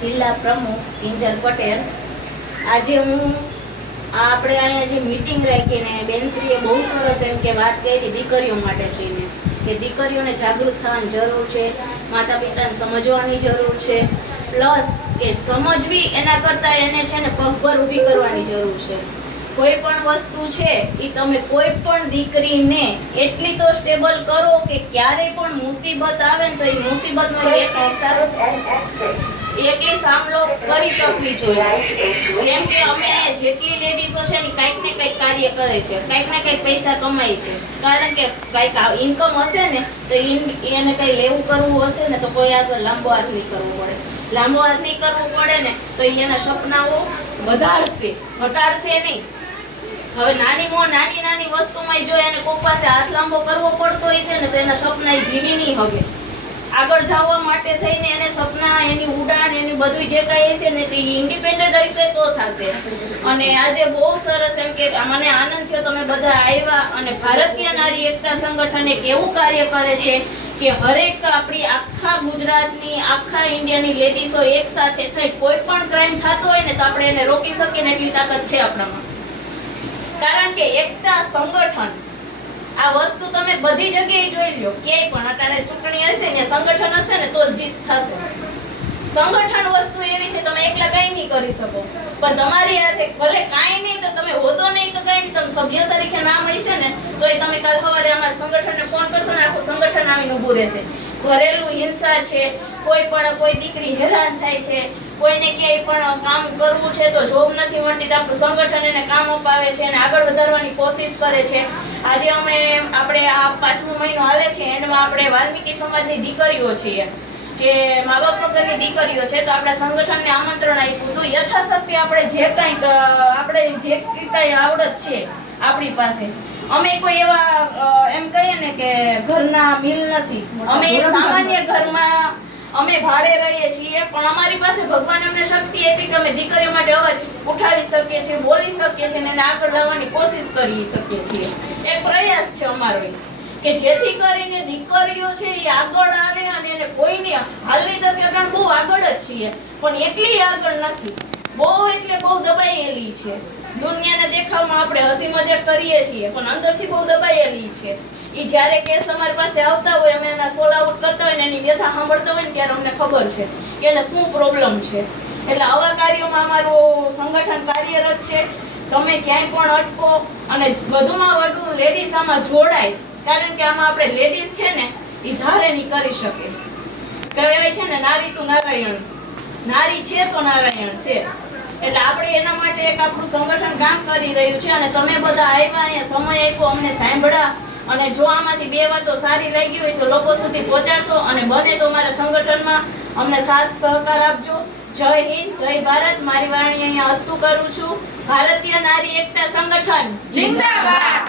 જિલ્લા પ્રમુખ કિંજલ પટેલ। આજે હું આપણે અહીંયા જે મીટિંગ રાખીને બેનશ્રીએ બહુ સરસ એમ કે વાત કરી દીકરીઓ માટે થઈને કે દીકરીઓને જાગૃત થવાની જરૂર છે, માતા પિતાને સમજવાની જરૂર છે, પ્લસ કે સમજવી એના કરતાં એને છે ને પગભર ઊભી કરવાની જરૂર છે। કોઈ પણ વસ્તુ છે એ તમે કોઈ પણ દીકરીને એટલી તો સ્ટેબલ કરો કે ક્યારે પણ મુસીબત આવે ને તો એ મુસીબતનો એકલી સામનો કરી શકવી જોઈએ। જેમ કે અમે જેટલી લેડીઝો છે ને કંઈક ને કંઈક કાર્ય કરે છે, કંઈક ને કંઈક પૈસા કમાય છે, કારણ કે કંઈક ઇન્કમ હશે ને તો એને કંઈ લેવું કરવું હશે ને તો કોઈ આગળ લાંબો હાથ નહીં કરવો પડે, લાંબો હાથ નહીં કરવો પડે ને તો એના સપનાઓ વધારશે, ઘટાડશે નહીં। હવે નાની વસ્તુમાં જો એને કોઈ પાસે હાથ લાંબો કરવો પડતો હોય છે ને તો એના સપના જીવી નહીં હવે। આગળ જવા માટે થઈને એને સપના, એની ઉડાન, એની બધું જે કાંઈ છે ને તે ઇન્ડિપેન્ડન્ટ હશે તો થશે। અને આજે બહુ સરસ એમ કે મને આનંદ થયો તમે બધા આવ્યા અને ભારતીય નારી એકતા સંગઠન એક એવું કાર્ય કરે છે કે હરેક આપણી આખા ગુજરાતની, આખા ઇન્ડિયાની લેડીઝો એક સાથે થઈ કોઈ પણ ક્રાઇમ થતો હોય ને તો આપણે એને રોકી શકીએ ને એટલી તાકાત છે આપણામાં। કારણ કે એકતા સંગઠન આ વસ્તુ તમે બધી જગ્યાએ જોઈ લો, ક્યાંય પણ અત્યારે ચૂંટણી હશે ને સંગઠન હશે ને તો જીત થશે। સંગઠન વસ્તુ એવી છે તમે એકલા કંઈ નહીં કરી શકો, પણ તમારી હાથે ભલે કાંઈ નહીં તો તમે હોતો નહીં તો કંઈ નહીં, તમે સભ્ય તરીકે નામ હશે ને તો એ તમે કાલ સવારે અમારા સંગઠનને ફોન કરશો ને આખું સંગઠન આવીને ઊભું રહેશે। ઘરેલું હિંસા છે, કોઈ દીકરી હેરાન થાય છે, કોઈને ક્યાંય પણ કામ કરવું છે તો જોબ નથી મળતી તો આપણું સંગઠન એને કામ અપાવે છે અને આગળ વધારવાની કોશિશ કરે છે। આજે આપણે આ 5મો મહિનો હાલે છે, એન્ડમાં આપણે વાલ્મીકી સમાજની દીકરીઓ છીએ, જે મા બાપ વગરની દીકરીઓ છે, તો આપણા સંગઠનને આમંત્રણ આપ્યું હતું। યથાશક્તિ આપણે જે કાંઈ આવડત છે આપણી પાસે, અમે કોઈ એવા એમ કહીએ ને કે ઘરના મિલ નથી, અમે એક સામાન્ય ઘરમાં અમે ભાડે રહીએ છીએ, પણ અમારી પાસે ભગવાન અમને શક્તિ આપી કે અમે દીકરીઓ માટે અવાજ ઉઠાવી શકીએ છીએ, બોલી શકીએ છીએ અને આગળ લાવવાની કોશિશ કરી શકીએ છીએ। એક પ્રયાસ છે અમારો કે જેથી કરીને દીકરીઓ છે એ આગળ આવે અને એને કોઈને હાલની તકે આપણે બહુ આગળ જ છીએ પણ એટલી આગળ નથી, બહુ એટલે બહુ દબાયેલી છે। દુનિયાને દેખાવમાં આપણે હસી મજાક કરીએ છીએ પણ અંદરથી બહુ દબાયેલી છે। એ જ્યારે કેસ અમારી પાસે આવતા હોય, અમે એના સોલ આઉટ કરતા હોય ને એની વ્યથા સાંભળતા હોય ને ત્યારે અમને ખબર છે કે એને શું પ્રોબ્લેમ છે। એટલે આવા કાર્યોમાં અમારું સંગઠન કાર્યરત છે। તમે ક્યાંય પણ અટકો અને વધુમાં વધુ લેડીઝ આમાં જોડાય, કારણ કે આમાં આપણે લેડીઝ છે ને એ ધારે નહીં કરી શકે। કહેવાય છે ને નારી તું નારાયણ, નારી છે તો નારાયણ છે। એટલે આપણે એના માટે એક આપણું સંગઠન કામ કરી રહ્યું છે અને તમે બધા આવ્યા, અહીંયા સમય આપ્યો, અમને સાંભળ્યા અને જો આમાંથી બે વાતો સારી લાગી હોય તો લોકો સુધી પહોંચાડશો અને બને તો મારા સંગઠનમાં અમને સાથ સહકાર આપજો। જય હિન્દ, જય ભારત। મારી વાણી અહીંયા હસ્તુ કરું છું। ભારતીય નારી એકતા સંગઠન જિંદાબાદ।